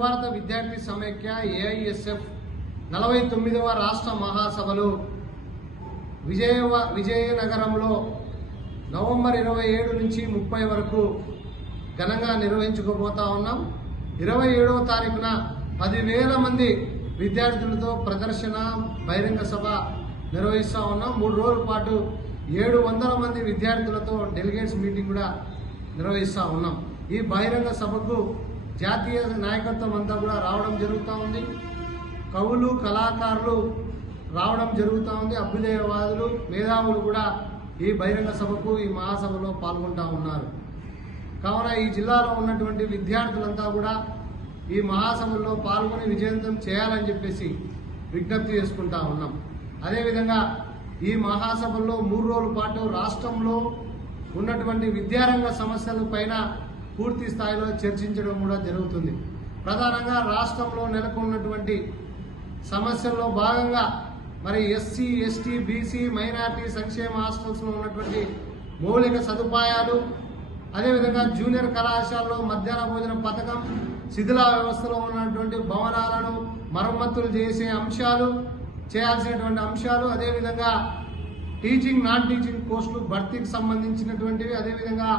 భారత విద్యార్థి సమైక్య ఏఐఎస్ఎఫ్ నలభై తొమ్మిదవ రాష్ట్ర మహాసభలు విజయ విజయనగరంలో నవంబర్ ఇరవై ఏడు నుంచి ముప్పై వరకు ఘనంగా నిర్వహించుకోబోతా ఉన్నాం. ఇరవై ఏడవ తారీఖున పదివేల మంది విద్యార్థులతో ప్రదర్శన బహిరంగ సభ నిర్వహిస్తూ ఉన్నాం. మూడు రోజుల పాటు ఏడు వందల మంది విద్యార్థులతో డెలిగేట్స్ మీటింగ్ కూడా నిర్వహిస్తూ ఉన్నాం. ఈ బహిరంగ సభకు జాతీయ నాయకత్వం అంతా కూడా రావడం జరుగుతూ ఉంది. కవులు కళాకారులు రావడం జరుగుతూ ఉంది. అభ్యుదయవాదులు మేధావులు కూడా ఈ బహిరంగ సభకు ఈ మహాసభలో పాల్గొంటూ ఉన్నారు. కావున ఈ జిల్లాలో ఉన్నటువంటి విద్యార్థులంతా కూడా ఈ మహాసభల్లో పాల్గొని విజయవంతం చేయాలని చెప్పేసి విజ్ఞప్తి చేసుకుంటా ఉన్నాం. అదేవిధంగా ఈ మహాసభల్లో మూడు రోజుల పాటు రాష్ట్రంలో ఉన్నటువంటి విద్యారంగ సమస్యల పైన పూర్తి స్థాయిలో చర్చించడం కూడా జరుగుతుంది. ప్రధానంగా రాష్ట్రంలో నెలకొన్నటువంటి సమస్యల్లో భాగంగా మరి ఎస్సీ ఎస్టీ బీసీ మైనార్టీ సంక్షేమ హాస్టల్స్లో ఉన్నటువంటి మౌలిక సదుపాయాలు అదేవిధంగా జూనియర్ కళాశాలలో మధ్యాహ్న భోజన పథకం శిథిల వ్యవస్థలో ఉన్నటువంటి భవనాలను మరమ్మతులు చేసే అంశాలు చేయాల్సినటువంటి అంశాలు అదేవిధంగా టీచింగ్ నాన్ టీచింగ్ పోస్టులు భర్తీకి సంబంధించినటువంటివి అదేవిధంగా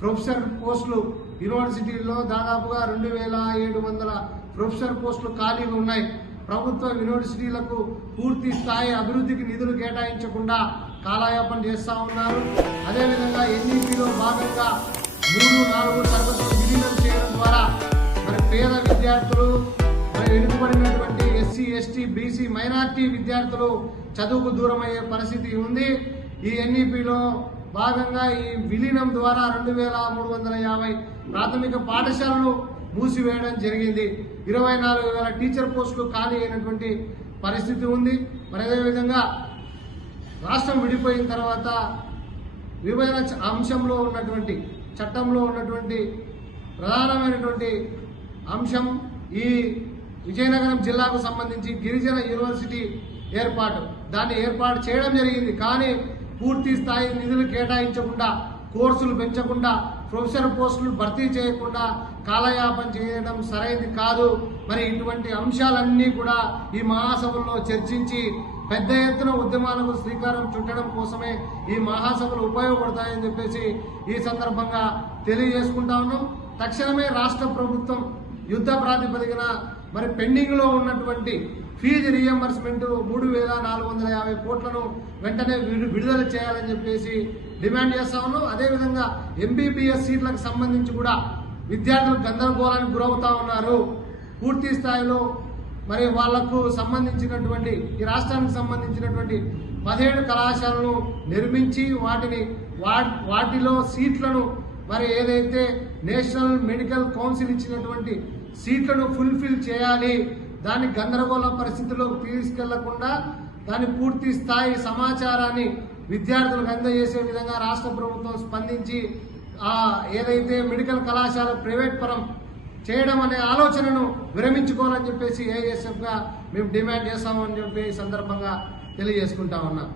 ప్రొఫెసర్ పోస్టులు యూనివర్సిటీల్లో దాదాపుగా రెండు వేల ఏడు వందల ప్రొఫెసర్ పోస్టులు ఖాళీగా ఉన్నాయి. ప్రభుత్వ యూనివర్సిటీలకు పూర్తి స్థాయి అభివృద్ధికి నిధులు కేటాయించకుండా కాలయాపన చేస్తూ ఉన్నారు. అదేవిధంగా ఎన్ఈపీలో భాగంగా మూడు నాలుగు తరగతులు విలీనం చేయడం ద్వారా మరి పేద విద్యార్థులు మరి వెనుకబడినటువంటి ఎస్సీ ఎస్టీ బీసీ మైనార్టీ విద్యార్థులు చదువుకు దూరమయ్యే పరిస్థితి ఉంది. ఈ ఎన్ఈపిలో భాగంగా ఈ విలీనం ద్వారా రెండు వేల మూడు వందల యాభై ప్రాథమిక పాఠశాలలు మూసివేయడం జరిగింది. ఇరవై నాలుగు వేల టీచర్ పోస్టులు ఖాళీ అయినటువంటి పరిస్థితి ఉంది. మరి అదేవిధంగా రాష్ట్రం విడిపోయిన తర్వాత విభజన అంశంలో ఉన్నటువంటి చట్టంలో ఉన్నటువంటి ప్రధానమైనటువంటి అంశం ఈ విజయనగరం జిల్లాకు సంబంధించి గిరిజన యూనివర్సిటీ ఏర్పాటు. దాన్ని ఏర్పాటు చేయడం జరిగింది. కానీ పూర్తి స్థాయి నిధులు కేటాయించకుండా కోర్సులు పెంచకుండా ప్రొఫెసర్ పోస్టులు భర్తీ చేయకుండా కాలయాపన చేయడం సరైనది కాదు. మరి ఇటువంటి అంశాలన్నీ కూడా ఈ మహాసభల్లో చర్చించి పెద్ద ఎత్తున ఉద్యమాలకు శ్రీకారం చుట్టడం కోసమే ఈ మహాసభలు ఉపయోగపడతాయని చెప్పేసి ఈ సందర్భంగా తెలియజేసుకుంటా ఉన్నాం. తక్షణమే రాష్ట్ర ప్రభుత్వం యుద్ధ ప్రాతిపదికన మరి పెండింగ్లో ఉన్నటువంటి ఫీజు రియంబర్స్మెంట్ మూడు వేల నాలుగు వందల యాభై కోట్లను వెంటనే విడు- విడుదల చేయాలని చెప్పేసి డిమాండ్ చేస్తా ఉన్నాం. అదేవిధంగా ఎంబీబీఎస్ సీట్లకు సంబంధించి కూడా విద్యార్థులు గందరగోళానికి గురవుతా ఉన్నారు. పూర్తి స్థాయిలో మరి వాళ్ళకు సంబంధించినటువంటి ఈ రాష్ట్రానికి సంబంధించినటువంటి పదిహేడు కళాశాలను నిర్మించి వాటిని వా- వాటిలో సీట్లను మరి ఏదైతే నేషనల్ మెడికల్ కౌన్సిల్ ఇచ్చినటువంటి సీట్లను ఫుల్ఫిల్ చేయాలి. దాన్ని గందరగోళ పరిస్థితుల్లోకి తీసుకెళ్ళకుండా దాని పూర్తి స్థాయి సమాచారాన్ని విద్యార్థులకు అందజేసే విధంగా రాష్ట్ర ప్రభుత్వం స్పందించి ఆ ఏదైతే మెడికల్ కళాశాల ప్రైవేట్ పరం చేయడం అనే ఆలోచనను విరమించుకోవాలని చెప్పేసి ఏఎస్ఎఫ్గా మేము డిమాండ్ చేస్తామని చెప్పి ఈ సందర్భంగా తెలియజేసుకుంటా ఉన్నాం.